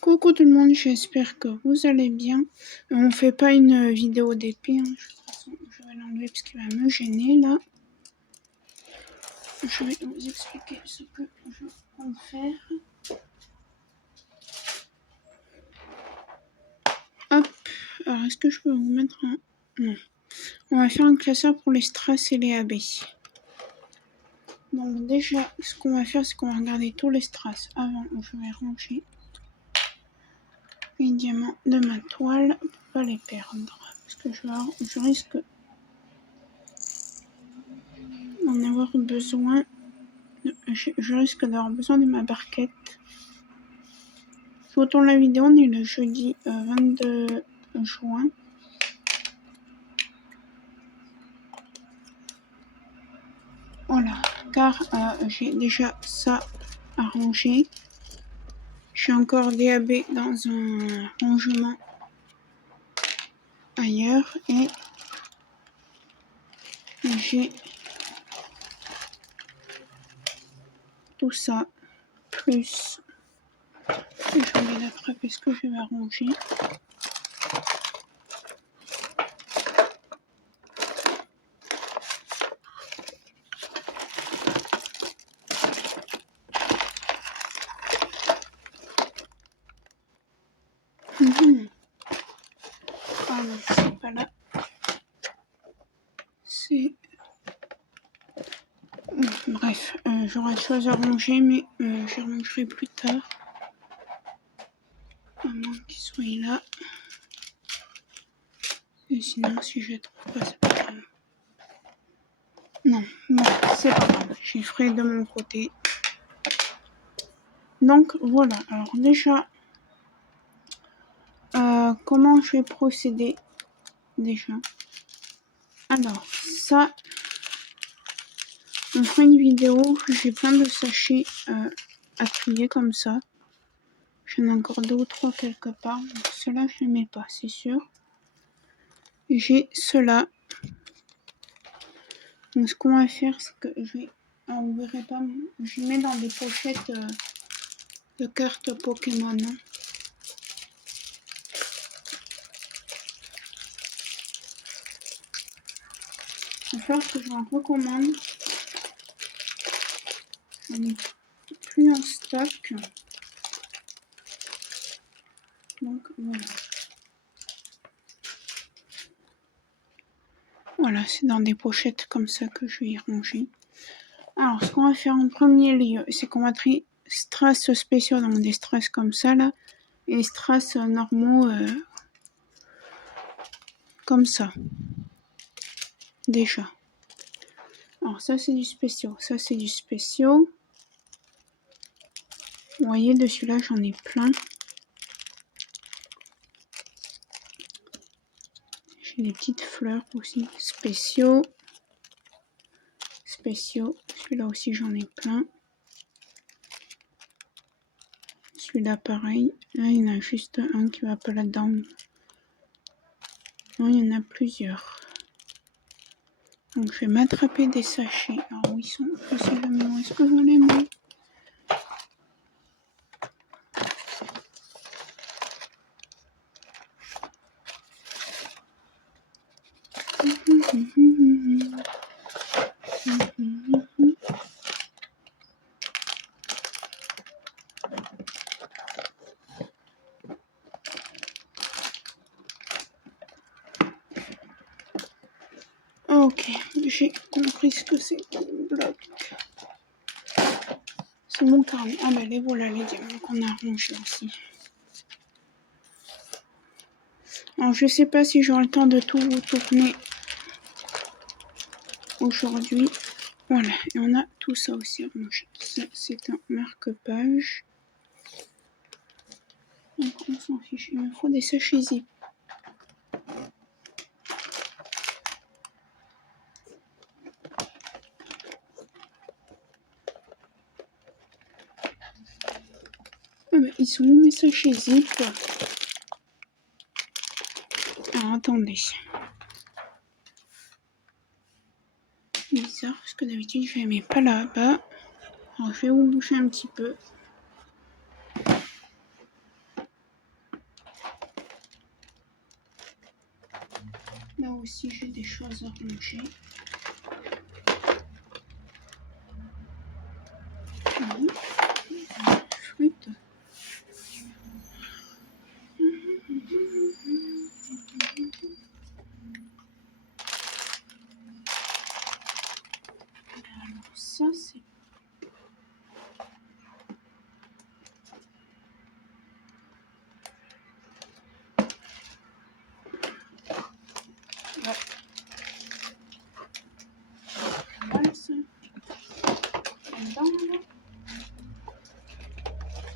Coucou tout le monde, j'espère que vous allez bien. On fait pas une vidéo d'épée, hein. De toute façon, je vais l'enlever parce qu'il va me gêner là. Je vais vous expliquer ce que je compte faire. Hop, alors est-ce que je peux vous mettre un... Non. On va faire un classeur pour les strass et les AB. Donc déjà, ce qu'on va faire, c'est qu'on va regarder tous les strass avant. Je vais ranger les diamants de ma toile pour pas les perdre. Parce que je risque d'en avoir besoin. Je risque d'avoir besoin de ma barquette. Je vous tourne la vidéo, on est le jeudi 22 juin. Voilà, car j'ai déjà ça à ranger. J'ai encore DAB dans un rangement ailleurs et j'ai tout ça plus. Je vais l'attraper ce que je vais ranger. Ah non, c'est pas là. C'est... Bref, j'aurai des choses à ranger, mais je rangerai plus tard. À moins qu'il soit là. Et sinon, si je trouve pas, c'est pas grave. Non, bon, c'est pas grave. J'y ferai de mon côté. Donc, voilà. Alors, déjà, comment je vais procéder déjà? Alors, ça, on fera une vidéo. J'ai plein de sachets à trier comme ça. J'en ai encore 2 ou 3 quelque part. Donc, ceux-là, je les mets pas, c'est sûr. J'ai ceux-là. Donc, ce qu'on va faire, c'est que je vais... Alors, vous verrez pas, je les mets dans des pochettes de cartes Pokémon. Il va falloir que j'en recommande. J'en ai plus en stock. Donc voilà. Voilà, c'est dans des pochettes comme ça que je vais y ranger. Alors, ce qu'on va faire en premier lieu, c'est qu'on va trier strass spéciaux, donc des strass comme ça là, et strass normaux comme ça. Déjà. Alors ça c'est du spéciaux, ça c'est du spéciaux. Vous voyez, de celui-là j'en ai plein. J'ai des petites fleurs aussi, spéciaux. Spéciaux, celui-là aussi j'en ai plein. Celui-là pareil, là il y en a juste un qui va pas là-dedans. Non, il y en a plusieurs. Donc je vais m'attraper des sachets. Alors où ils sont? Précisément, est-ce que je les mets? Ok, j'ai compris ce que c'est qui me bloque. C'est mon carnet. Ah ben les voilà les diamants qu'on a rangés aussi. Alors je sais pas si j'aurai le temps de tout vous tourner aujourd'hui. Voilà, et on a tout ça aussi rangé. Ça c'est un marque-page. Donc on s'en fiche, il me faut des sachets zip. Ah ben, ils sont où mes sachets zip? Alors attendez. Bizarre parce que d'habitude je les mets pas là-bas. Alors je vais vous bouger un petit peu. aussi j'ai des choses à ranger. Flûte. Alors ça c'est voilà ça.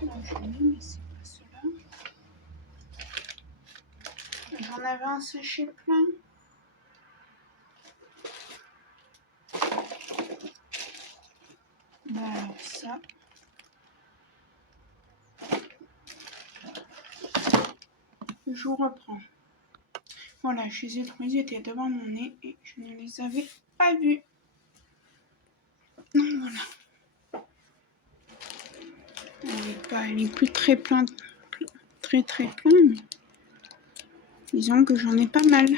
Là, j'en ai, mais c'est pas cela. J'en avais un sachet plein. Alors ça. Je reprends. Voilà, je les ai trouvés, ils étaient devant mon nez et je ne les avais pas vus. Donc voilà. Elle est plus très plein, très plein, mais disons que j'en ai pas mal.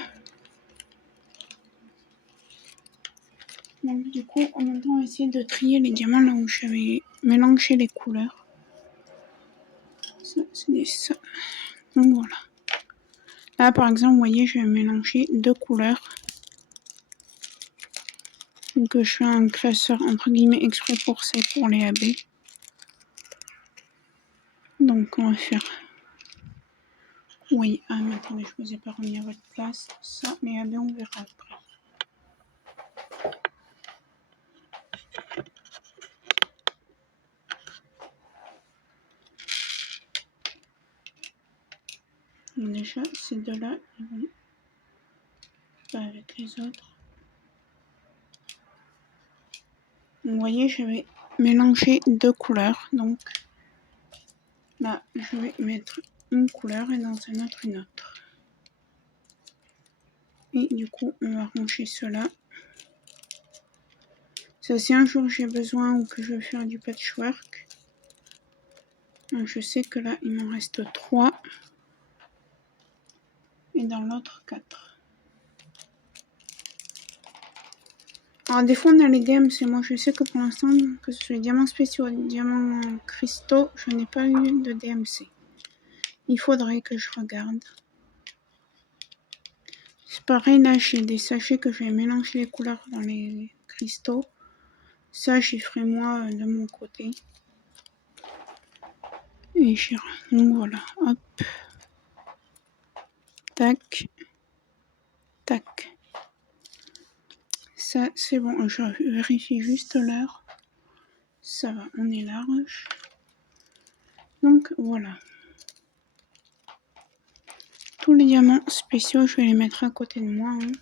Donc du coup, en même temps, on va essayer de trier les diamants là où j'avais mélangé les couleurs. Ça, c'est ça. Donc voilà. Là, par exemple, vous voyez, je vais mélanger deux couleurs. Donc je fais un classeur entre guillemets exprès pour ça, pour les AB. Donc on va faire... Oui, ah mais attendez, je vous ai pas remis à votre place. Ça, les AB, on verra après. Donc déjà, ces deux-là, ils vont pas avec les autres. Donc, vous voyez, je vais mélanger deux couleurs. Donc là, je vais mettre une couleur et dans un autre, une autre. Et du coup, on va ranger cela. Ça, si un jour j'ai besoin ou que je veux faire du patchwork, je sais que là, il m'en reste 3. Et dans l'autre, 4. Alors, des fois, on a les DMC. Moi, je sais que pour l'instant, que ce soit les diamants spéciaux, les diamants cristaux, je n'ai pas eu de DMC. Il faudrait que je regarde. C'est pareil, là, j'ai des sachets que je vais mélanger les couleurs dans les cristaux. Ça, j'y ferai moi de mon côté. Et j'irai. Donc voilà, hop. Tac. Tac. Ça, c'est bon. Je vérifie juste l'heure. Ça va, on est large. Donc voilà. Tous les diamants spéciaux, je vais les mettre à côté de moi. Hein.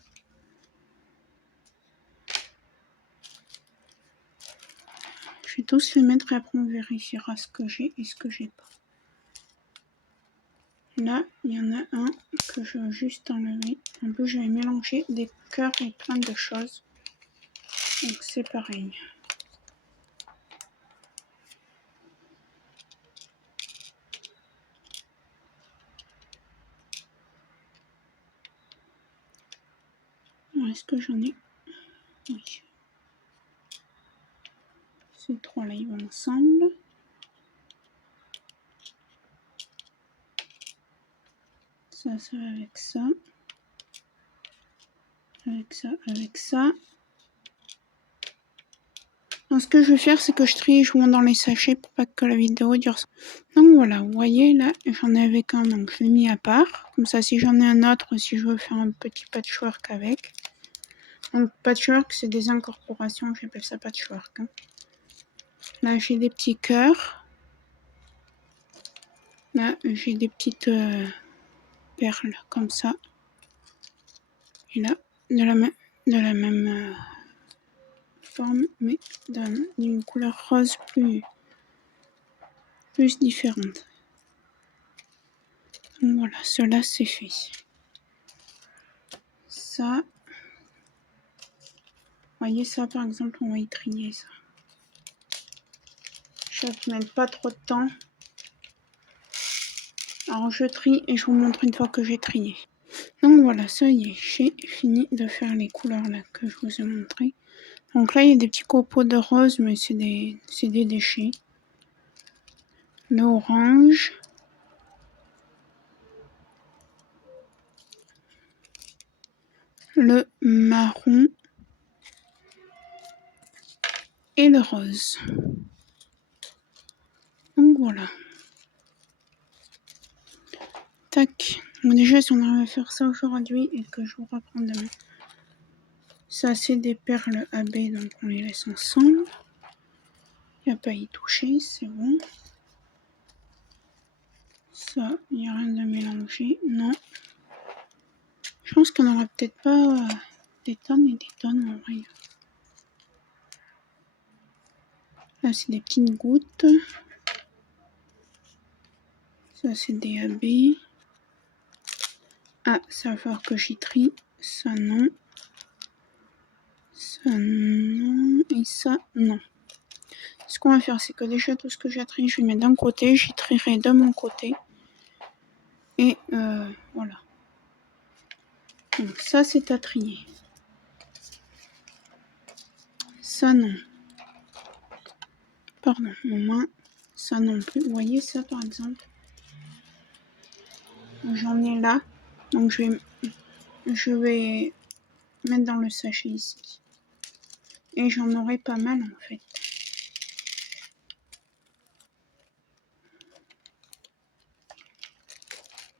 Je vais tous les mettre et après on vérifiera ce que j'ai et ce que j'ai pas. Là, il y en a un que je veux juste enlever. Un peu, je vais mélanger des cœurs et plein de choses. Donc c'est pareil. Est-ce que j'en ai? Oui. Ces trois-là, ils vont ensemble. Ça, ça va avec ça. Avec ça, avec ça. Donc, ce que je vais faire, c'est que je trie et je vous montre dans les sachets pour pas que la vidéo dure. Donc voilà, vous voyez, là, j'en ai avec un, donc je l'ai mis à part. Comme ça, si j'en ai un autre, si je veux faire un petit patchwork avec. Donc patchwork, c'est des incorporations, j'appelle ça patchwork. Hein. Là, j'ai des petits cœurs. Là, j'ai des petites perles comme ça. Et là, de la même forme, mais d'une couleur rose plus différente. Donc voilà, cela c'est fait. Ça, vous voyez ça par exemple, on va y trier ça. Je ne mets pas trop de temps. Alors je trie et je vous montre une fois que j'ai trié. Donc voilà, ça y est, j'ai fini de faire les couleurs là que je vous ai montré. Donc là, il y a des petits copeaux de rose, mais c'est des déchets. L'orange. Le marron. Et le rose. Donc voilà. Tac. Bon, déjà, si on arrive à faire ça aujourd'hui et que je vous reprends demain. Ça, c'est des perles AB, donc on les laisse ensemble. Il n'y a pas à y toucher, c'est bon. Ça, il n'y a rien de mélangé, non. Je pense qu'on n'aura peut-être pas des tonnes et des tonnes en vrai. Là, c'est des petites gouttes. Ça, c'est des AB. Ah, ça va falloir que j'y trie. Ça, non. Ça, non. Et ça, non. Ce qu'on va faire, c'est que déjà, tout ce que j'ai trié, je vais mettre d'un côté. J'y trierai de mon côté. Et voilà. Donc ça, c'est à trier. Ça, non. Pardon, au moins, ça non plus. Vous voyez ça, par exemple? J'en ai là. Donc, je vais mettre dans le sachet ici. Et j'en aurai pas mal, en fait.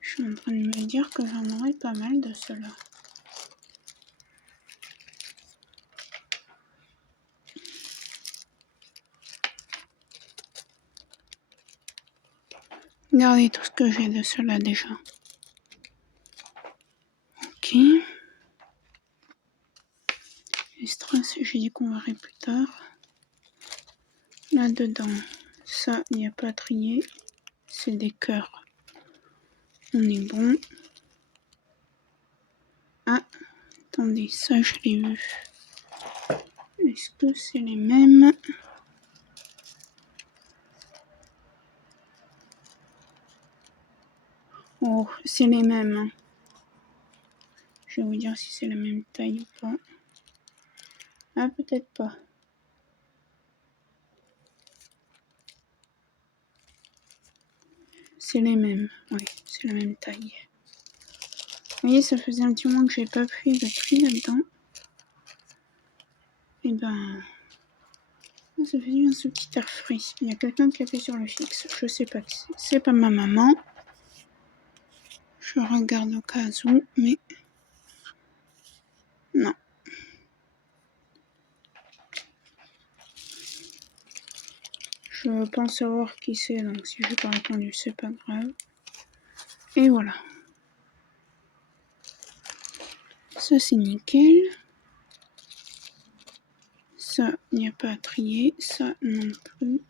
Je suis en train de me dire que j'en aurai pas mal de cela. Regardez tout ce que j'ai de cela déjà. Ok. Les strass, j'ai dit qu'on verrait plus tard. Là-dedans, ça, il n'y a pas à trier. C'est des cœurs. On est bon. Ah, attendez, ça, je l'ai vu. Est-ce que c'est les mêmes? Oh, c'est les mêmes. Je vais vous dire si c'est la même taille ou pas. Ah, peut-être pas. C'est les mêmes. Oui, c'est la même taille. Vous voyez, ça faisait un petit moment que j'ai pas fait de tri là-dedans. Et ben, ça fait bien ce petit air frais. Il y a quelqu'un qui a fait sur le fixe. Je sais pas qui c'est. C'est pas ma maman. Je regarde au cas où, mais non. Je pense savoir qui c'est, donc si je n'ai pas répondu, c'est pas grave. Et voilà. Ça, c'est nickel. Ça, il n'y a pas à trier. Ça, non plus.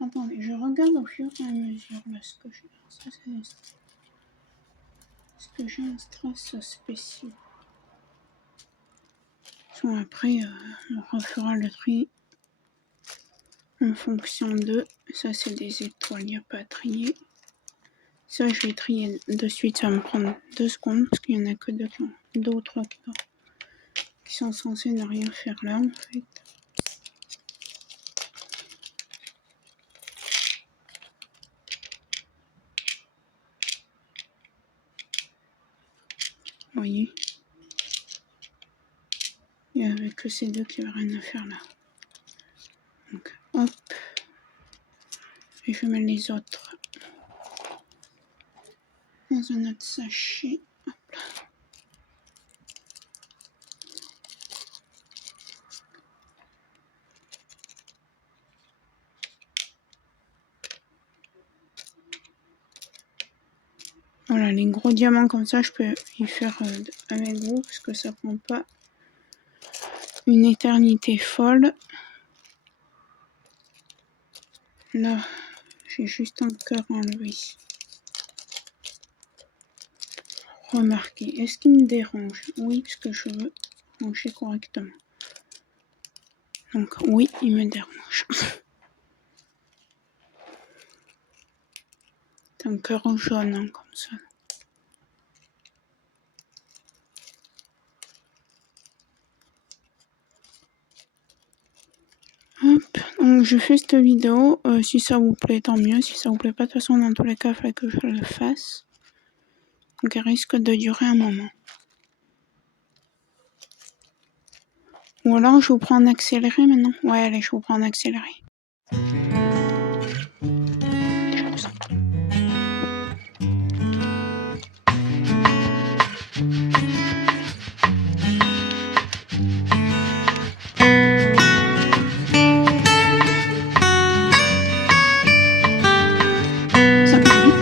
Attendez, je regarde au fur et à mesure là, ce que j'ai. Ça, c'est... Est-ce que j'ai un strass spécial? Bon, après, on refera le tri en fonction de... Ça, c'est des étoiles, il n'y a pas à trier. Ça, je vais trier de suite, ça va me prendre 2 secondes, parce qu'il n'y en a que 2 ou 3 qui sont censés ne rien faire là, en fait. Vous voyez? Il n'y avait que ces 2 qui n'avaient rien à faire là. Donc, hop. Et je mets les autres dans un autre sachet. Hop là. Voilà, les gros diamants comme ça, je peux y faire avec vous, parce que ça prend pas une éternité folle. Là, j'ai juste un cœur enlevé. Remarquez, est-ce qu'il me dérange? Oui, parce que je veux ranger correctement. Donc oui, il me dérange. C'est un cœur jaune, hein, comme ça. Hop, donc je fais cette vidéo, si ça vous plaît tant mieux, si ça vous plaît pas, de toute façon dans tous les cas il fallait que je le fasse. Donc elle risque de durer un moment. Ou alors je vous prends en accéléré maintenant. Ouais allez, je vous prends en accéléré. Ça part vite.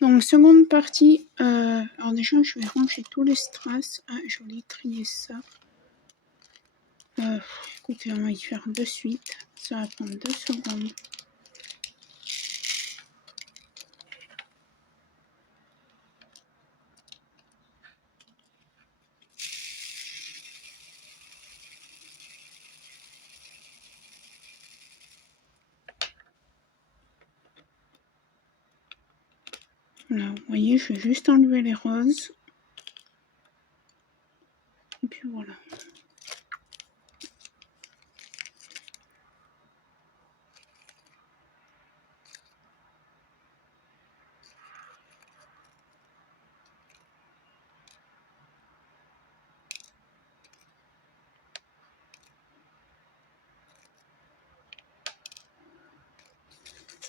Donc seconde partie, alors déjà je vais ranger tous les strass. Ah, je voulais trier ça. Écoutez, on va y faire de suite. Ça va prendre 2 secondes. Voilà, vous voyez, je vais juste enlever les roses. Et puis voilà.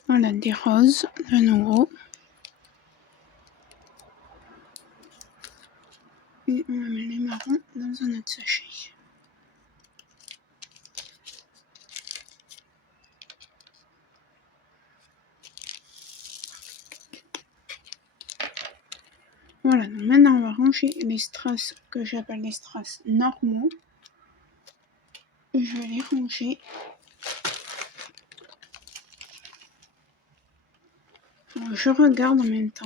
Voilà, des roses de nouveau. Et on va mettre les marrons dans un autre sachet. Voilà, donc maintenant on va ranger les strass que j'appelle les strass normaux. Et je vais les ranger. Alors, je regarde en même temps.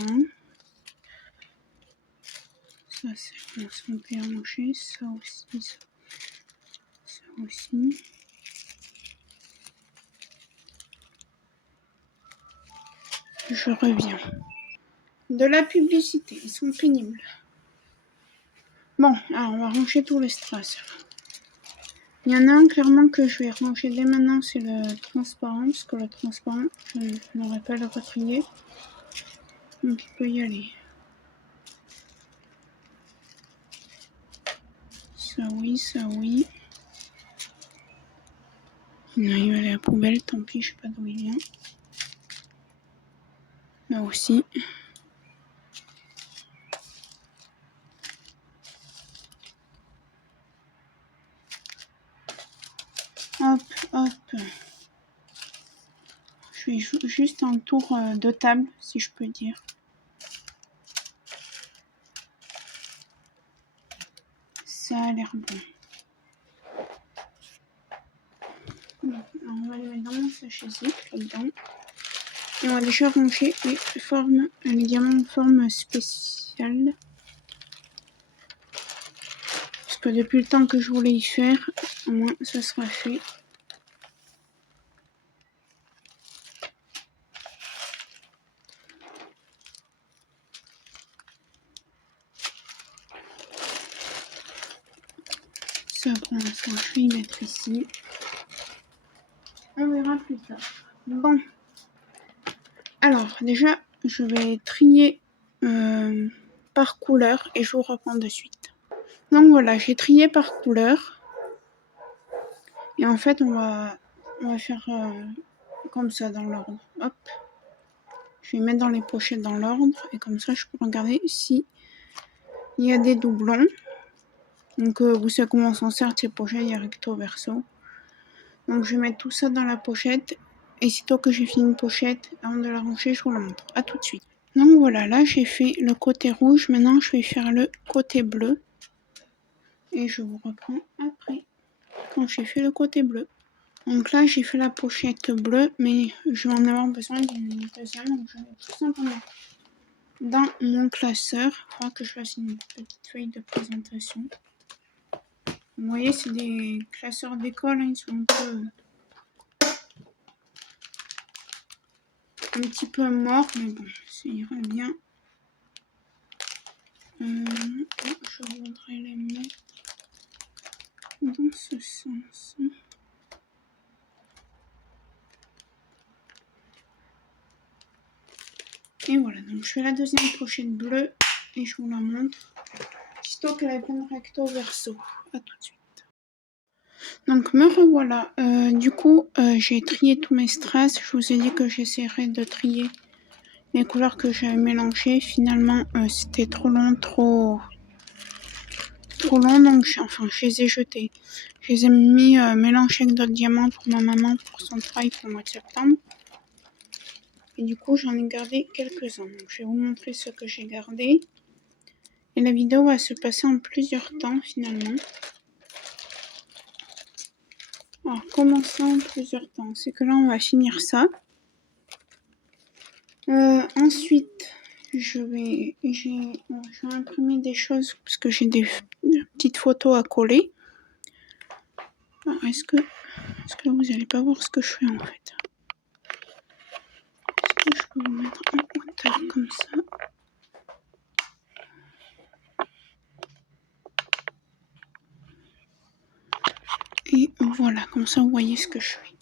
Ça, c'est bon, ça on peut ranger. Ça aussi, ça aussi. Je reviens. De la publicité, ils sont pénibles. Bon, alors on va ranger tous les strass. Il y en a un clairement que je vais ranger dès maintenant, c'est le transparent, parce que le transparent, je n'aurais pas le retrier. Donc il peut y aller. Ça oui, ça oui. Non, il va aller à la poubelle, tant pis, je sais pas d'où il vient. Là aussi. Hop, hop. Je fais juste un tour de table, si je peux dire. Ça a l'air bon. Alors, on va les mettre dans mon sachet zip, là-dedans. Et on va déjà ranger les diamants en forme spéciale. Parce que depuis le temps que je voulais y faire, au moins ça sera fait. Ça pour l'instant, je vais y mettre ici. On verra plus tard. Bon. Alors, déjà, je vais trier par couleur et je vous reprends de suite. Donc voilà, j'ai trié par couleur. Et en fait, on va faire comme ça dans l'ordre. Hop. Je vais mettre dans les pochettes dans l'ordre. Et comme ça, je peux regarder si il y a des doublons. Donc vous savez comment on s'en sert de ces pochettes, il y a recto verso. Donc je vais mettre tout ça dans la pochette. Et sitôt que j'ai fini une pochette, avant de la ranger, je vous la montre. A tout de suite. Donc voilà, là j'ai fait le côté rouge. Maintenant je vais faire le côté bleu. Et je vous reprends après, quand j'ai fait le côté bleu. Donc là j'ai fait la pochette bleue, mais je vais en avoir besoin d'une deuxième. Donc je vais tout simplement dans mon classeur. Il faudra que je fasse une petite feuille de présentation. Vous voyez, c'est des classeurs d'école, hein, ils sont un petit peu morts, mais bon, ça ira bien. Je voudrais les mettre dans ce sens. Et voilà, donc je fais la deuxième pochette bleue et je vous la montre. Sitôt qu'elle est bien recto verso. A tout de suite. Donc me revoilà. Du coup, j'ai trié tous mes strass. Je vous ai dit que j'essaierais de trier les couleurs que j'avais mélangées. Finalement, c'était trop long, trop long, donc je les ai jetés. Je les ai mis mélangés avec d'autres diamants pour ma maman pour son travail pour le mois de septembre. Et du coup, j'en ai gardé quelques-uns. Donc, je vais vous montrer ce que j'ai gardé. Et la vidéo va se passer en plusieurs temps finalement. Alors, comment ça en plusieurs temps? C'est que là, on va finir ça. Ensuite, je vais imprimer des choses parce que j'ai des petites photos à coller. Alors, est-ce que vous n'allez pas voir ce que je fais en fait? Est-ce que je peux vous mettre en hauteur comme ça? voilà, comme ça vous voyez ce que je fais.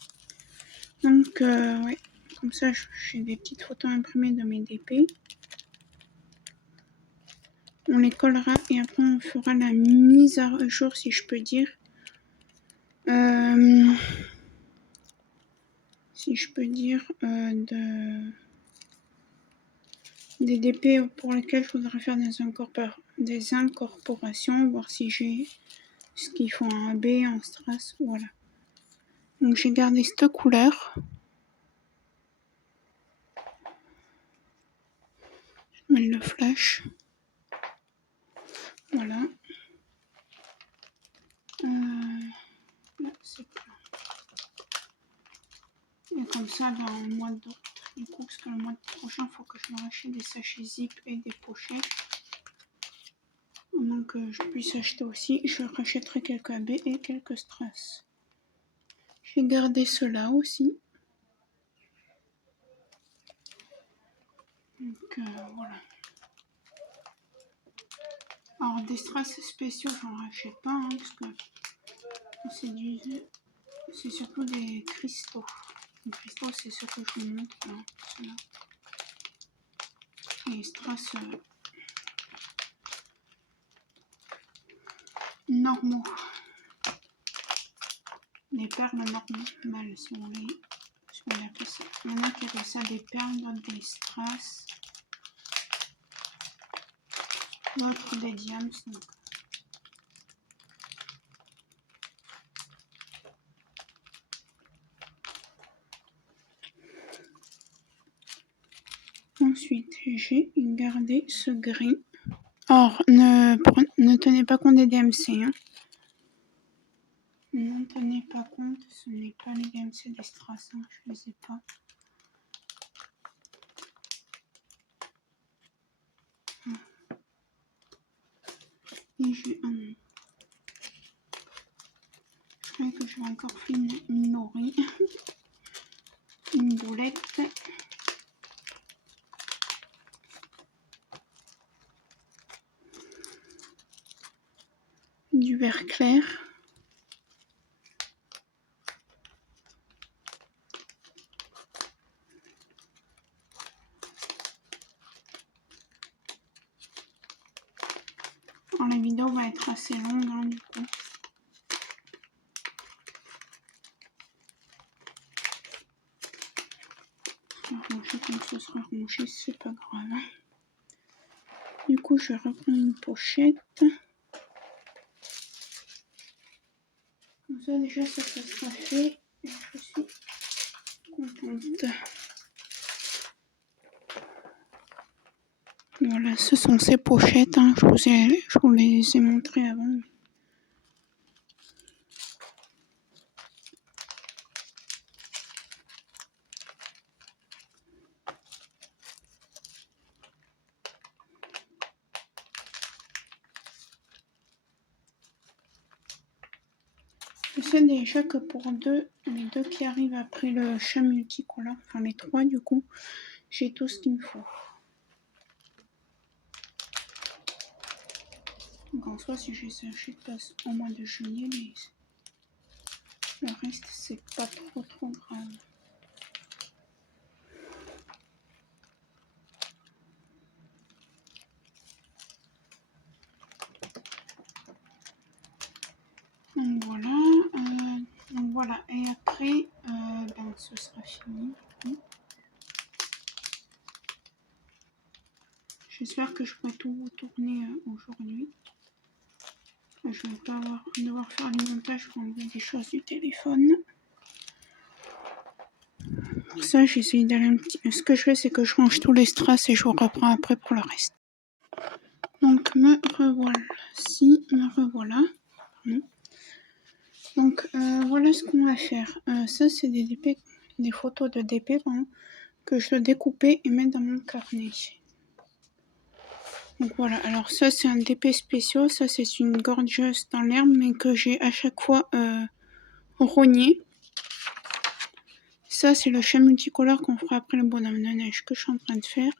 Donc, ouais, comme ça j'ai des petites photos imprimées de mes DP. On les collera et après on fera la mise à jour, si je peux dire. Si je peux dire, des DP pour lesquels je voudrais faire des incorporations, voir si j'ai ce qu'il faut en AB, en strass, voilà. Donc j'ai gardé cette couleur. Je mets le flash. Voilà. Là, c'est plein. Et comme ça, dans le mois d'août, du coup, parce que le mois prochain, il faut que je me rachète des sachets zip et des pochettes. Donc je puisse acheter aussi. Je rachèterai quelques AB et quelques strass. J'ai gardé ceux-là aussi. Donc voilà. Alors des strass spéciaux, j'en rachète pas, hein, parce que c'est surtout des cristaux. Les cristaux, c'est ce que je vous montre là. Ceux-là. Les strass normaux. Les perles normales, si vous voulez. Il y en a qui appellent ça des perles, d'autres des strass, d'autres des diams. Donc. Ensuite, j'ai gardé ce gris. Or, ne tenez pas compte des DMC. Hein. Ne tenez pas compte, ce n'est pas les DMC des strass, hein, je ne les ai pas. Et j'ai un nom. Je crois que je vais encore faire une nori. Une boulette. Du vert clair. Alors, la vidéo va être assez longue, hein, du coup. Ranger comme ce sera rangé, c'est pas grave. Hein. Du coup, je reprends une pochette. Comme ça, déjà, ça sera fait. Et je suis contente. Voilà, ce sont ces pochettes. Hein. Je vous les ai montrées avant. Je sais déjà que pour les deux qui arrivent après le chat multicolore, enfin les trois du coup, j'ai tout ce qu'il me faut. Donc en soi, si je les achète pas au mois de juillet, mais le reste c'est pas trop grave. Donc voilà, et après, ce sera fini. J'espère que je pourrai tout tourner aujourd'hui. Je vais pas devoir faire du montage pour enlever des choses du téléphone. Pour ça, j'essaye d'aller un petit... Ce que je fais, c'est que je range tous les strass et je vous reprends après pour le reste. Donc, me revoilà. Donc, voilà ce qu'on va faire. Ça, c'est des photos de DP que je dois découper et mettre dans mon carnet. Donc voilà, alors ça c'est un DP spécial, ça c'est une gorgeuse dans l'herbe, mais que j'ai à chaque fois rogné. Ça c'est le chat multicolore qu'on fera après le bonhomme de neige que je suis en train de faire.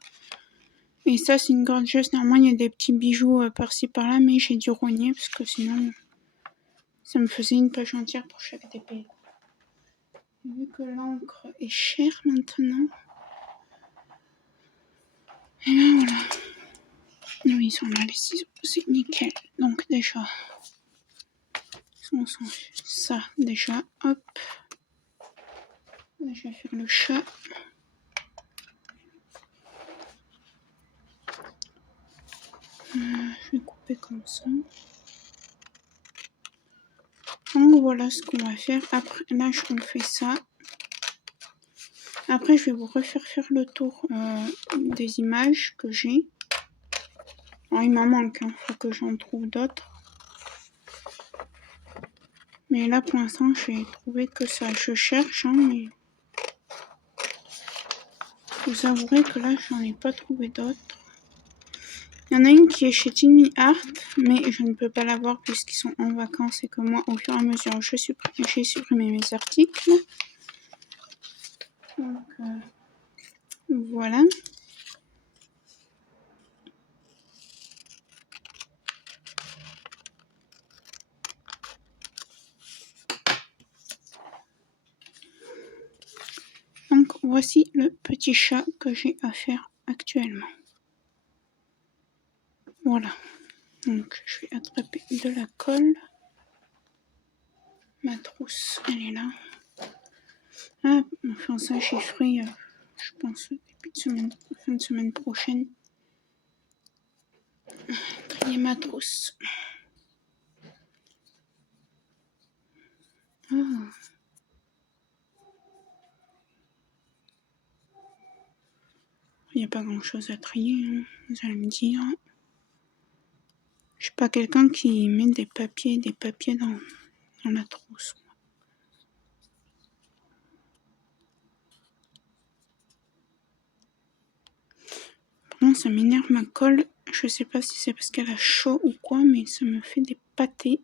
Et ça c'est une gorgeuse, normalement il y a des petits bijoux par-ci par-là, mais j'ai dû rogner parce que sinon Ça me faisait une page entière pour chaque DP. Vu que l'encre est chère maintenant. Et ben voilà. Oui, ils sont là les ciseaux, c'est nickel. Donc déjà, on s'en fait ça déjà, hop. Là, je vais faire le chat. Je vais couper comme ça. Donc voilà ce qu'on va faire. Après, là, on fait ça. Après, je vais vous refaire faire le tour des images que j'ai. Alors, il m'en manque, hein. Faut que j'en trouve d'autres. Mais là, pour l'instant, j'ai trouvé que ça. Je cherche, hein, mais vous avouerez que là, j'en ai pas trouvé d'autres. Il y en a une qui est chez Tinmi Art, mais je ne peux pas la voir puisqu'ils sont en vacances et que moi, au fur et à mesure, j'ai supprimé mes articles. Donc, voilà. Donc, voici le petit chat que j'ai à faire actuellement. Voilà. Donc, je vais attraper de la colle. Ma trousse, elle est là. Ah, enfin ça, j'ai ferai, je pense, début de semaine, fin de semaine prochaine. Trier ma trousse. Ah. Il n'y a pas grand chose à trier, hein, vous allez me dire. Je suis pas quelqu'un qui met des papiers dans la trousse. Bon, ça m'énerve ma colle. Je sais pas si c'est parce qu'elle a chaud ou quoi, mais ça me fait des pâtés.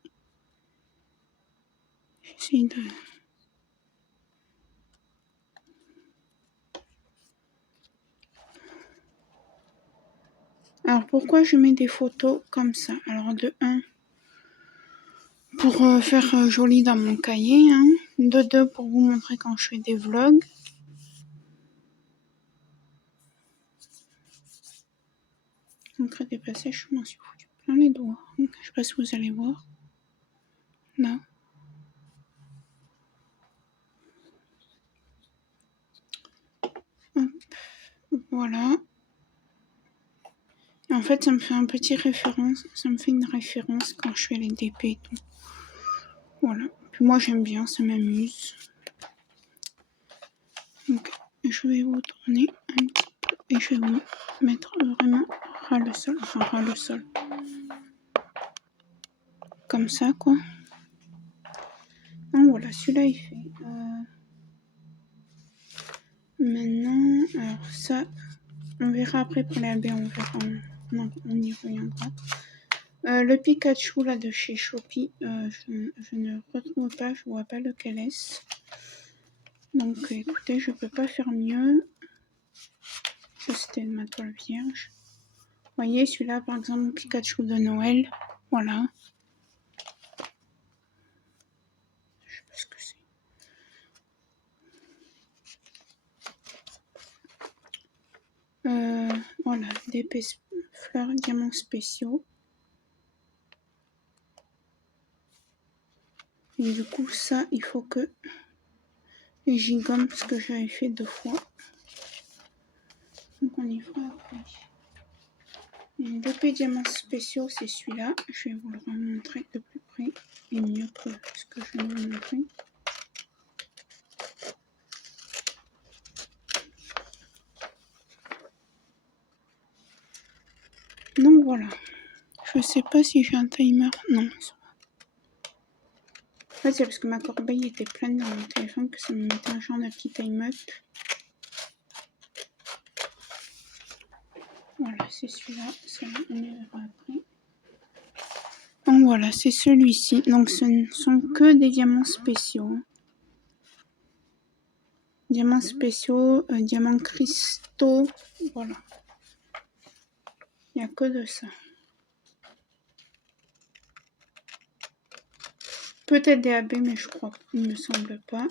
J'essaye de... Alors pourquoi je mets des photos comme ça? Alors de 1, pour faire joli dans mon cahier, hein. De 2, pour vous montrer quand je fais des vlogs. Donc dépassé, je m'en suis foutu plein les doigts. Donc, je sais pas si vous allez voir. Là. Hop. Voilà. Et en fait, ça me fait un petit référence. Ça me fait une référence quand je fais les DP et tout. Voilà. Puis moi, j'aime bien, ça m'amuse. Donc, je vais vous tourner un petit peu et je vais vous mettre vraiment ras le sol. Enfin, ras le sol. Comme ça, quoi. Donc voilà, celui-là, il fait... Maintenant, alors ça, on verra après pour les AB, on verra, on y reviendra. Le Pikachu là de chez Shopee, je ne retrouve pas, je vois pas lequel est-ce. Donc écoutez, je peux pas faire mieux. Ça c'était ma toile vierge. Vous voyez celui-là par exemple, Pikachu de Noël. Voilà. Je sais pas ce que c'est. Voilà, des fleurs diamants spéciaux. Et du coup ça, il faut que j'y gomme parce que j'avais fait 2 fois. Donc on y fera après. Les DP diamants spéciaux, c'est celui-là. Je vais vous le remontrer de plus près et mieux que ce que je vais vous montrer. Donc voilà. Je sais pas si j'ai un timer. Non, ça va. En fait, c'est parce que ma corbeille était pleine dans mon téléphone que ça me mettait un genre de petit time-up. Voilà, c'est celui-là. Ça, on y verra après. Donc voilà, c'est celui-ci. Donc ce ne sont que des diamants spéciaux. Diamants spéciaux, diamants cristaux. Voilà. Il n'y a que de ça. Peut-être DAB, mais je crois qu'il ne me semble pas.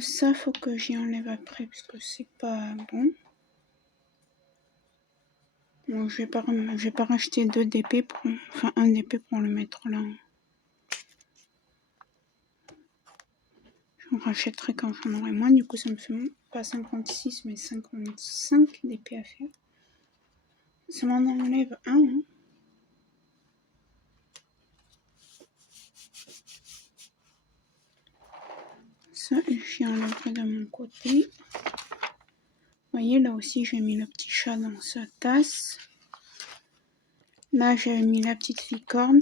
Ça, faut que j'y enlève après parce que c'est pas bon. Bon, je vais pas racheter 2 DP enfin 1 DP pour le mettre là. J'en rachèterai quand j'en aurai moins. Du coup, ça me fait pas 56 mais 55 DP à faire. Ça m'en enlève un. Hein. Ça, j'y enlèverai de mon côté. Vous voyez, là aussi, j'ai mis le petit chat dans sa tasse. Là, j'ai mis la petite licorne.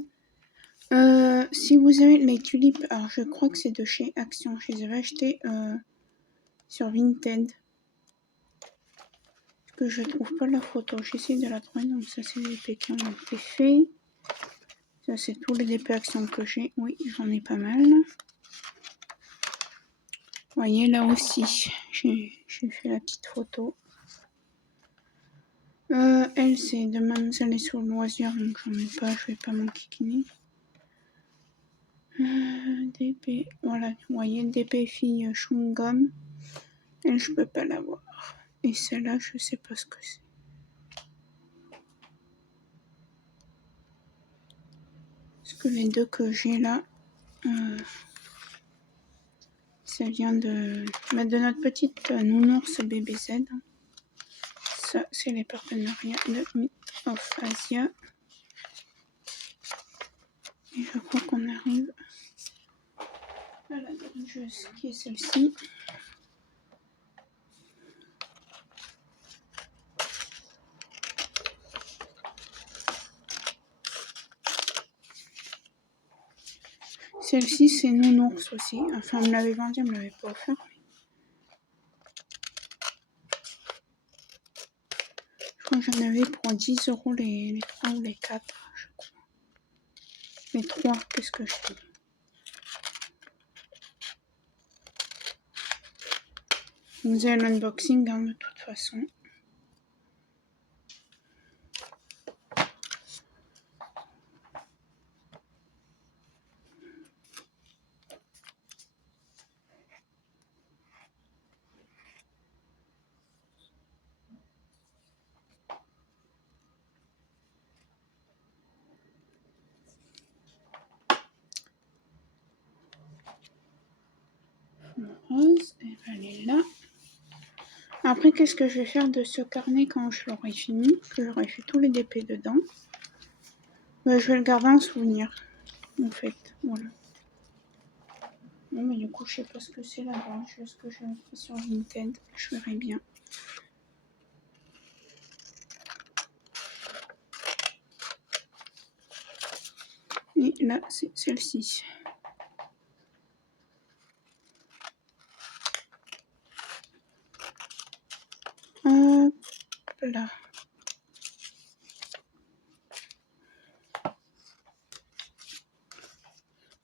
Si vous avez les tulipes, alors je crois que c'est de chez Action. Je les avais achetées sur Vinted. Parce que je trouve pas la photo. J'essaie de la trouver. Donc ça, c'est les DP qui ont été faits. Ça, c'est tous les DP Action que j'ai. Oui, j'en ai pas mal. Vous voyez, là aussi, j'ai fait la petite photo. Elle, c'est de Mademoiselle et sous loisir, donc j'en ai pas, je vais pas m'enquiquiner. DP, voilà, vous voyez, DP fille chewing gum. Elle, je peux pas la voir. Et celle-là, je sais pas ce que c'est. Parce que les deux que j'ai là, ça vient de notre petite nounours BBZ. Ça, c'est les partenariats de Myth of Asia. Et je crois qu'on arrive à la dirigeuse qui est celle-ci. Celle-ci, c'est nounours aussi. Enfin, on me l'avait vendue, elle me l'avait pas offert. Je crois que j'en avais pour 10 € les 3 ou les 4, je crois. Les 3, qu'est-ce que je dis? Vous avez l'unboxing, hein, de toute façon. Rose, elle est là. Après, qu'est-ce que je vais faire de ce carnet quand je l'aurai fini, que j'aurai fait tous les DP dedans? Je vais le garder en souvenir, en fait, voilà. Bon, mais du coup, je sais pas ce que c'est là-bas, je sais ce que j'ai fait sur Vinted, je verrai bien. Et là, c'est celle-ci. Hop là.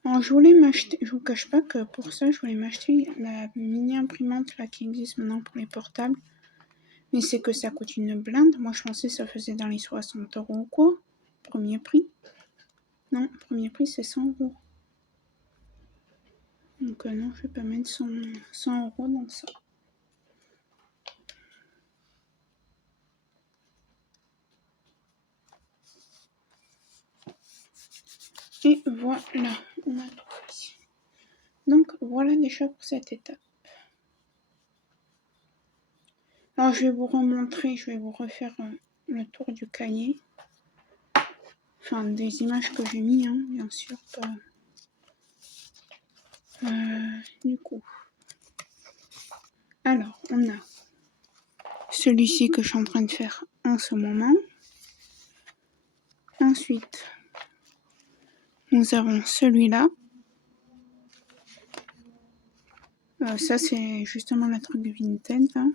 Alors, je voulais m'acheter, je vous cache pas que pour ça, je voulais m'acheter la mini imprimante là qui existe maintenant pour les portables. Mais c'est que ça coûte une blinde. Moi, je pensais que ça faisait dans les 60 € ou quoi. Premier prix. Non, premier prix, c'est 100 €. Donc non, je vais pas mettre 100 € dans ça. Et voilà, on a tout fait. Donc voilà déjà pour cette étape. Alors je vais vous remontrer, je vais vous refaire le tour du cahier. Enfin, des images que j'ai mis, hein, bien sûr. Pas... du coup. Alors, on a celui-ci que je suis en train de faire en ce moment. Ensuite, nous avons celui-là. Ça, c'est justement le truc Vinted. Hein.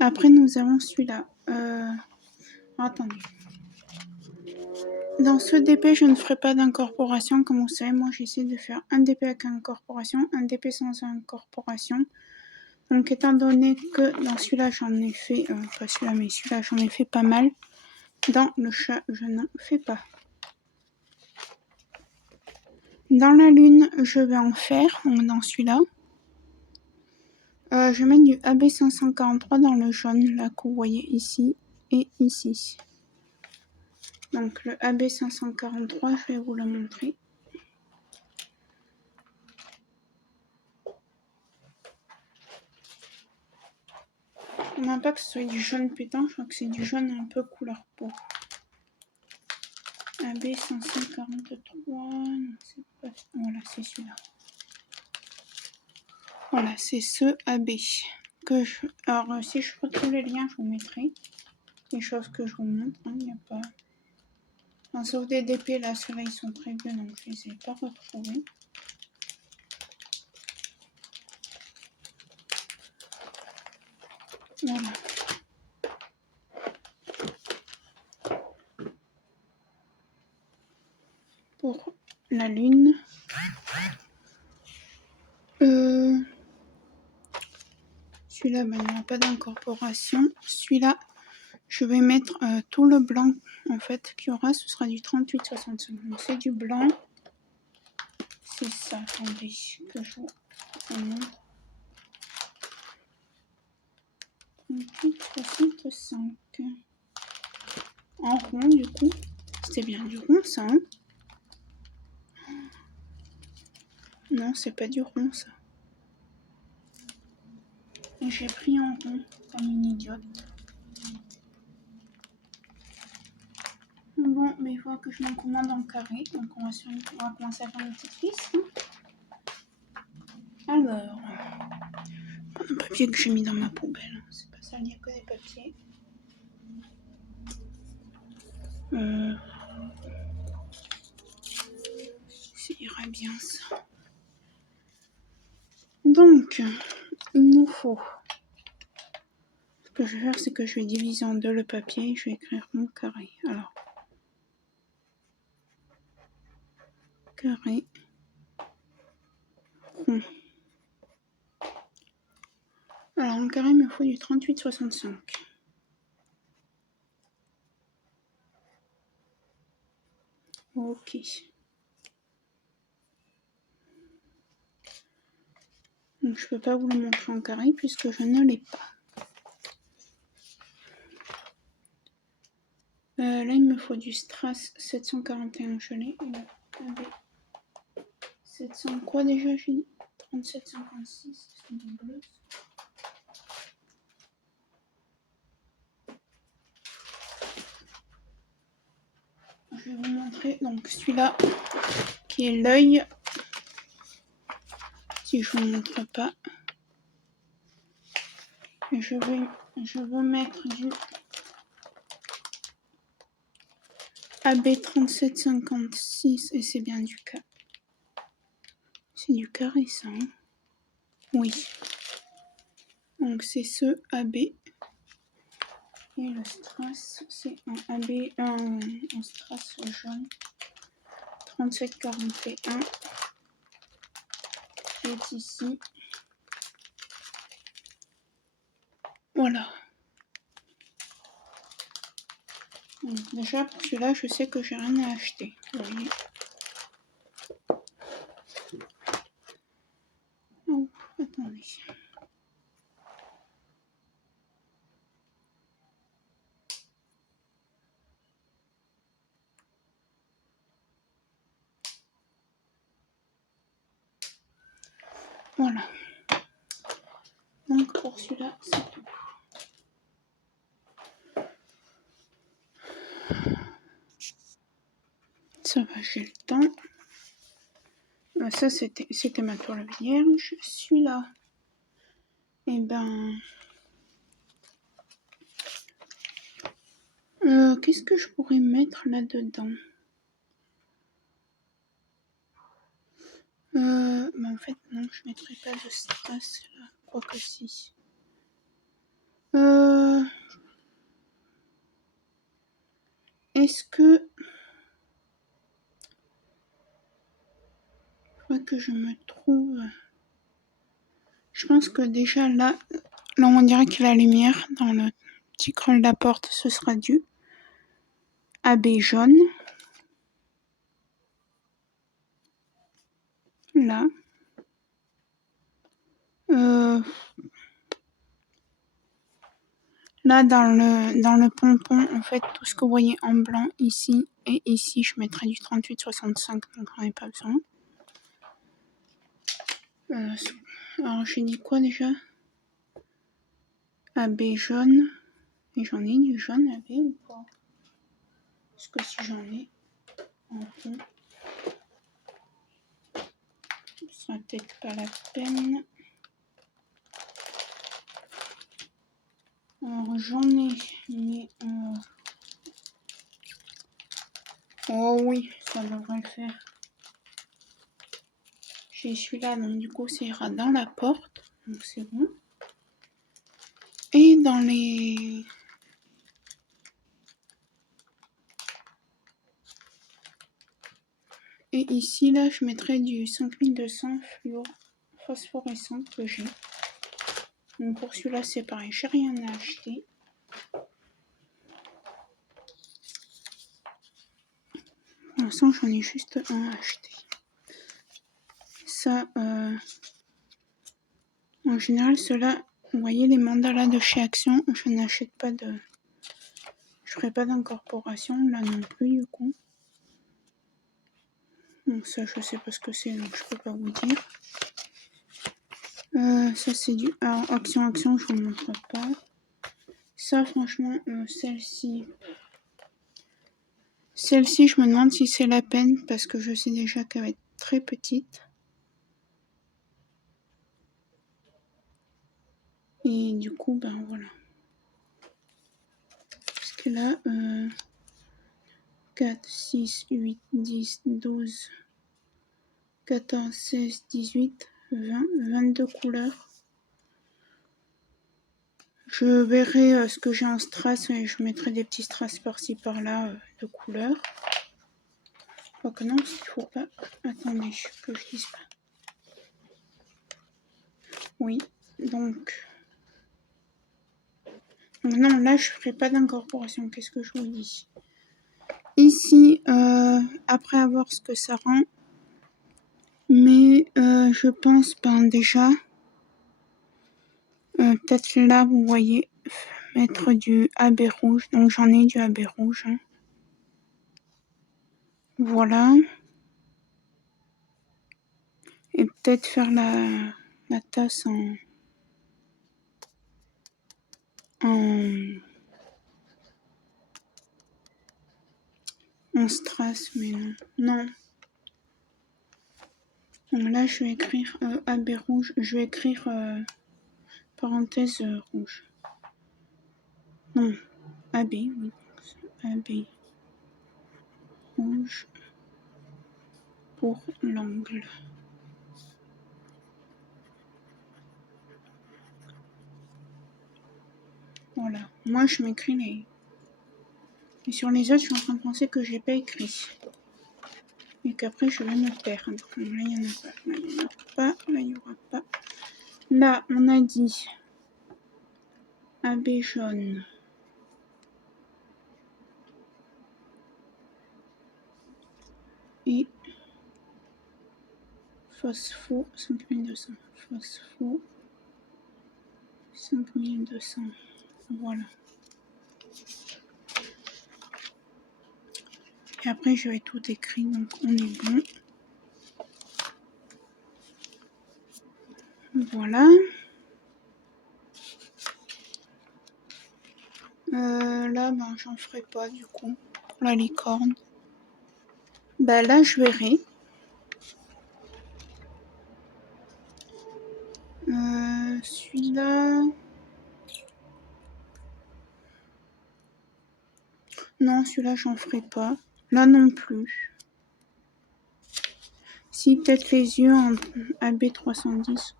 Après, nous avons celui-là. Attendez. Dans ce DP, je ne ferai pas d'incorporation. Comme vous savez, moi, j'essaie de faire un DP avec incorporation, un DP sans incorporation. Donc, étant donné que dans celui-là, j'en ai fait, pas celui-là, mais celui-là, j'en ai fait pas mal. Dans le chat, je n'en fais pas. Dans la lune, je vais en faire, donc dans celui-là. Je mets du AB543 dans le jaune, là, que vous voyez ici et ici. Donc, le AB543, je vais vous le montrer. On n'a pas que ce soit du jaune pétant, je crois que c'est du jaune un peu couleur peau. AB543, non, c'est pas... Voilà, c'est celui-là. Voilà, c'est ce AB. Que je... Alors, si je retrouve les liens, je vous mettrai les choses que je vous montre. Il n'y a pas... Enfin, sauf des DP, là, ceux-là, ils sont très vieux, donc je les ai pas retrouvés. Voilà. Pour la lune. Celui-là, ben, il n'y a pas d'incorporation. Celui-là, je vais mettre tout le blanc, en fait, qu'il y aura. Ce sera du 38-65. Donc, c'est du blanc. C'est ça, attendez, que je vous montre. 38-65. En rond, du coup. C'était bien du rond, ça, hein? Non, c'est pas du rond, ça. Et j'ai pris en rond, comme une idiote. Bon, mais il faut que je m'en commande en carré. Donc, on va commencer à faire une petite liste. Alors, un papier que j'ai mis dans ma poubelle. C'est pas ça, il n'y a que des papiers. Ça irait bien, ça. Donc, il nous faut... Ce que je vais faire, c'est que je vais diviser en deux le papier et je vais écrire mon carré. Alors, carré, rond. Alors, en carré, il me faut du 38-65. Ok. Donc, je peux pas vous le montrer en carré puisque je ne l'ai pas. Là, il me faut du Strass 741, je l'ai. Et là, 700 quoi déjà, j'ai dit 37,56, c'est du bleu. Je vais vous montrer donc celui-là qui est l'œil. Si je vous montre pas, je veux mettre du AB 3756 et c'est bien du carré. C'est du carré ça, hein? Oui. Donc c'est ce AB. Et le strass, c'est un AB, un strass jaune. 3741 qui est ici. Voilà. Donc déjà pour celui-là, je sais que j'ai rien à acheter. Vous voyez. Oh, attendez. Voilà. Donc pour celui-là, c'est tout. Ça va, j'ai le temps. Ça, c'était ma toile vierge. Celui-là, et ben... qu'est-ce que je pourrais mettre là-dedans? Mais en fait, non, je mettrai pas de strass là. Quoique si. Est-ce que... Faudrait que je me trouve... Je pense que déjà là on dirait que la lumière dans le petit creux de la porte, ce sera du AB jaune. Là. Là, dans le pompon, en fait, tout ce que vous voyez en blanc ici et ici, je mettrai du 38-65, donc j'en ai pas besoin. Alors, j'ai dit quoi déjà? AB jaune. Et j'en ai du jaune AB ou pas? Parce que si j'en ai en fond, ce sera peut-être pas la peine. Alors, j'en ai, mais... Oh oui, ça devrait le faire. J'ai celui-là, donc du coup, ça ira dans la porte. Donc c'est bon. Et dans les... Et ici, là, je mettrai du 5200 fluo phosphorescent que j'ai. Donc pour celui-là, c'est pareil, j'ai rien à acheter. Pour l'instant, j'en ai juste un à acheter. Ça, en général, ceux-là, vous voyez les mandalas de chez Action, je n'achète pas de... Je ferai pas d'incorporation, là non plus, du coup. Donc ça, je sais pas ce que c'est, donc je peux pas vous dire. Ça, c'est du... Alors, Action, je vous montre pas. Ça, franchement, celle-ci... Celle-ci, je me demande si c'est la peine, parce que je sais déjà qu'elle va être très petite. Et du coup, ben voilà. Parce que là, 4, 6, 8, 10, 12, 14, 16, 18, 20, 22 couleurs. Je verrai ce que j'ai en strass et je mettrai des petits strass par-ci par-là de couleurs. Quoique non, il faut pas. Attendez, que je dise pas. Oui, donc non, là je ferai pas d'incorporation. Qu'est-ce que je vous dis? Ici, après avoir ce que ça rend, mais je pense déjà, peut-être là vous voyez, mettre du AB rouge, donc j'en ai du AB rouge. Hein. Voilà. Et peut-être faire la tasse en strass, mais non. Non. Donc là, je vais écrire AB rouge. Je vais écrire parenthèse rouge. Non, AB, oui. AB rouge pour l'angle. Voilà. Moi, je m'écris les... Et sur les autres, je suis en train de penser que j'ai pas écrit. Et qu'après, je vais me perdre. Là, il n'y en a pas. Là, il n'y en a pas. Là, il n'y aura pas. Là, on a dit AB jaune. Et phospho 5200. Phospho 5200. Voilà. Et après, je vais tout écrire, donc on est bon. Voilà. Là, ben, j'en ferai pas du coup. La licorne. Ben là, je verrai. Celui-là... Non, celui-là, j'en ferai pas. Là non plus. Si, peut-être les yeux en AB 310.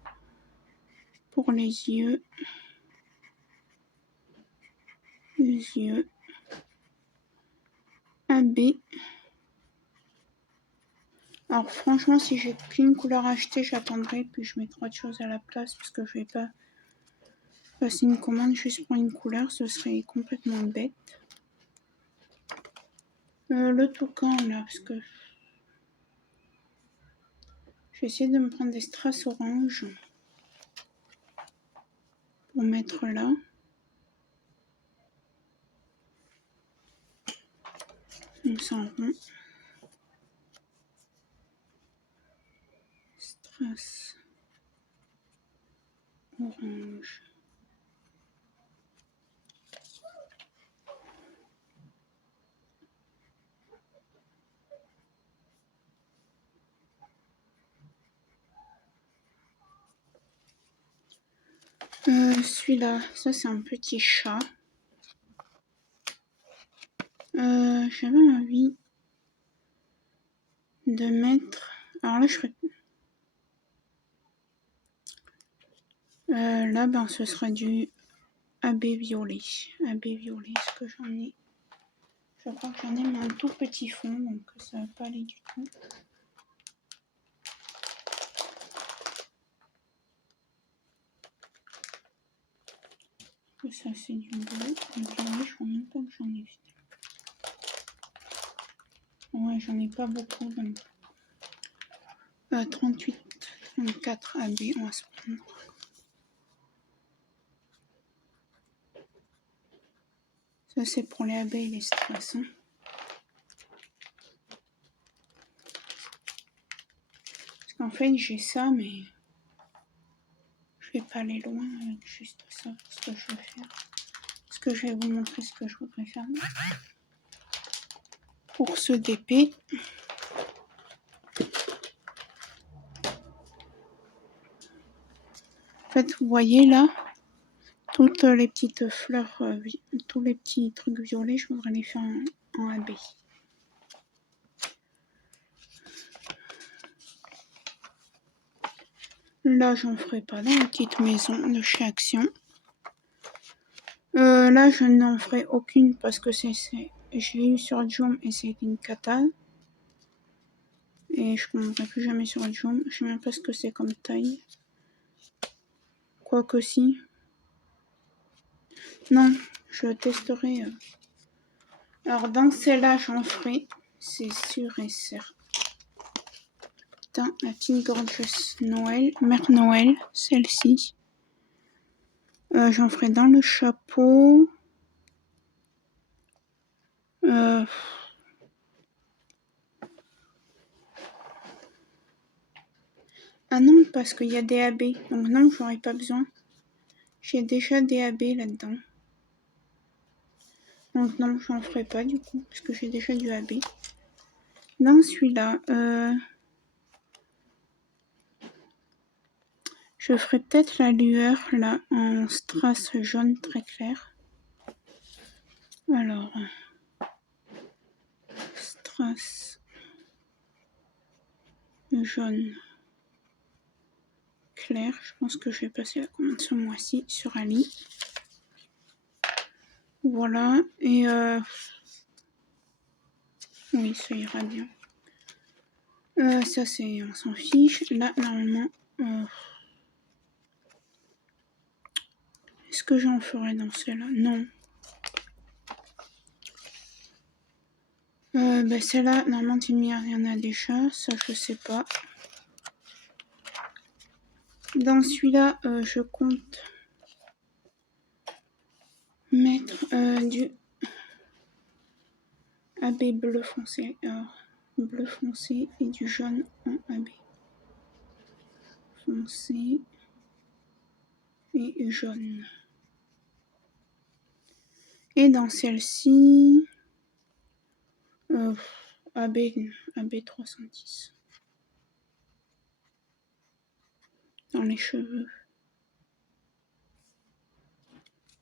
Pour les yeux. Les yeux. AB. Alors franchement, si j'ai qu'une couleur à acheter, j'attendrai, puis je mettrai autre chose à la place, parce que je vais pas passer une commande juste pour une couleur, ce serait complètement bête. Le toucan là, parce que je vais essayer de me prendre des strass orange pour mettre là. On s'en rond. Strass orange. Celui-là, ça c'est un petit chat. J'avais envie de mettre. Alors là, je ferais. Là, ben, ce sera du AB violet. AB violet, est-ce que j'en ai? Je crois que j'en ai, mais un tout petit fond, donc ça va pas aller du tout. Ça, c'est du bleu. Le violet, je crois même pas que j'en ai vu. Ouais, j'en ai pas beaucoup, donc. 38, 34 AB, on va se prendre. Ça, c'est pour les AB et les strass. Hein. Parce qu'en fait, j'ai ça, mais je vais pas aller loin avec juste ça. Ce que je vais faire. Parce que je vais vous montrer ce que je voudrais faire. Pour ce DP. En fait, vous voyez là, toutes les petites fleurs, tous les petits trucs violets, je voudrais les faire en AB. Là, j'en ferai pas dans la petite maison de chez Action. Là, je n'en ferai aucune parce que je l'ai eu sur Joom et c'est une cata. Et je ne commanderai plus jamais sur Joom. Je sais même pas ce que c'est comme taille. Quoique si. Non, je testerai. Alors, dans celle-là, j'en ferai. C'est sûr et certain. La petite gorgeous Noël. Mère Noël, celle-ci. J'en ferai dans le chapeau. Ah non, parce qu'il y a des AB. Donc non, j'aurais pas besoin. J'ai déjà des AB là-dedans. Donc non, j'en ferai pas du coup, parce que j'ai déjà du AB. Dans celui-là, je ferai peut-être la lueur là en strass jaune très clair. Alors, strass jaune clair. Je pense que je vais passer la commande ce mois-ci sur Ali. Voilà, et oui, ça ira bien. Ça, c'est, on s'en fiche. Là, normalement, est-ce que j'en ferai dans celle-là? Non. Bah, celle-là, normalement, il y en a déjà. Ça, je sais pas. Dans celui-là, je compte mettre du AB bleu foncé. Alors, bleu foncé et du jaune en AB. Foncé et jaune. Et dans celle-ci, AB 310. Dans les cheveux.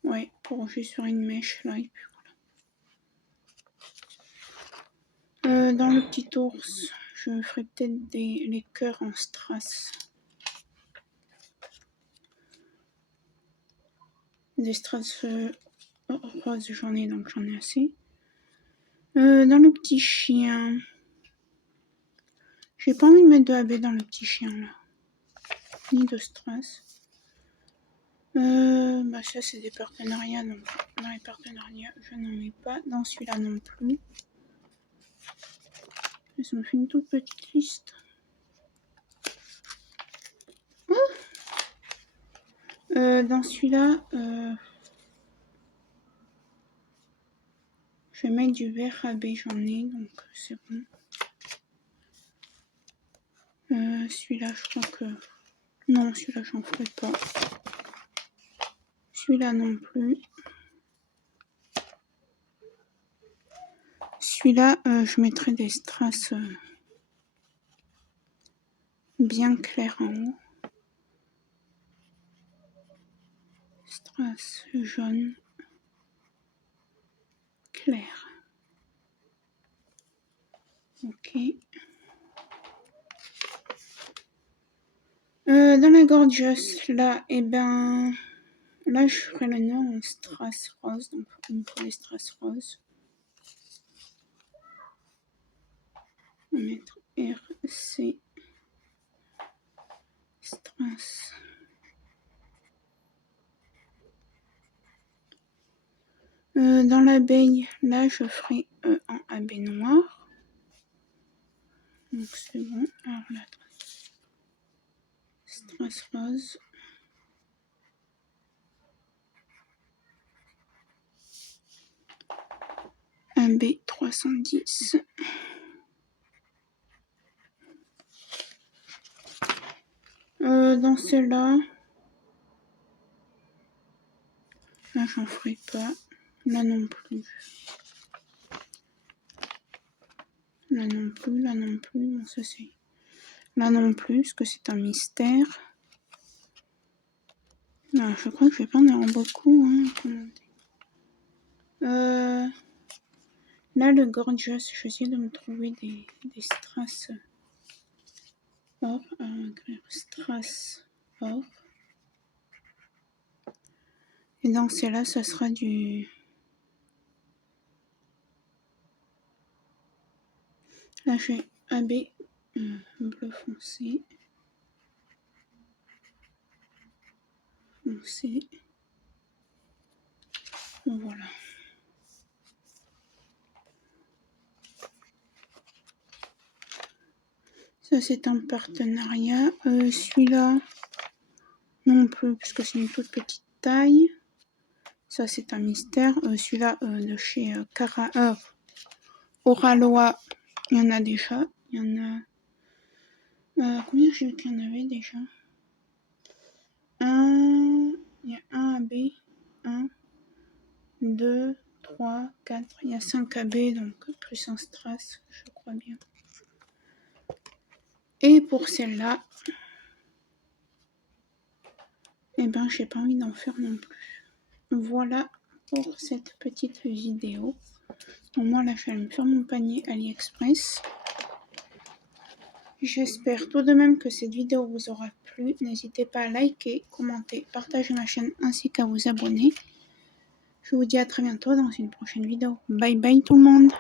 Ouais, pour juste sur une mèche là et puis voilà. Dans le petit ours, je ferai peut-être les cœurs en strass. Des strass roses, j'en ai, donc j'en ai assez. Dans le petit chien, j'ai pas envie de mettre de AB dans le petit chien là, ni de strass. Bah ça c'est des partenariats, donc dans les partenariats je n'en mets pas, dans celui-là non plus. Ils ont fait une toute petite liste. Dans celui-là, je vais mettre du vert AB, j'en ai, donc c'est bon. Celui-là, je crois que... Non, celui-là, j'en ferai pas. Celui-là non plus. Celui-là, je mettrai des strass bien clairs en haut. Strass jaune clair. Ok. Dans la gorgeous, là, et ben... Là, je ferai le nœud en strass rose, donc il me faut les strass roses. On va mettre RC strass. Dans l'abeille, là, je ferai en AB noir. Donc c'est bon. Alors là, strass rose. Un B310. Dans ceux-là, là j'en ferai pas. Là non plus. Là non plus, là non plus. Bon, ça c'est. Là non plus, parce que c'est un mystère. Non, je crois que je vais pas en avoir beaucoup. Hein. Là, le gorgeous, j'essaie de me trouver des strass or. Strass or. Et dans celle-là, ça sera du... Là, j'ai AB bleu foncé. Foncé. Voilà. Ça, c'est un partenariat. Celui-là, non plus, puisque c'est une toute petite taille. Ça, c'est un mystère. Celui-là, de chez Oraloa, il y en a déjà. Il y en a... combien j'ai vu qu'il y en avait déjà? Il y a un AB, 1, 2, 3, 4, il y a 5 AB, donc plus un strass, je crois bien. Et pour celle-là, eh ben, j'ai pas envie d'en faire non plus. Voilà pour cette petite vidéo. Donc moi, là, je vais aller me faire mon panier AliExpress. J'espère tout de même que cette vidéo vous aura plu. N'hésitez pas à liker, commenter, partager ma chaîne ainsi qu'à vous abonner. Je vous dis à très bientôt dans une prochaine vidéo. Bye bye tout le monde!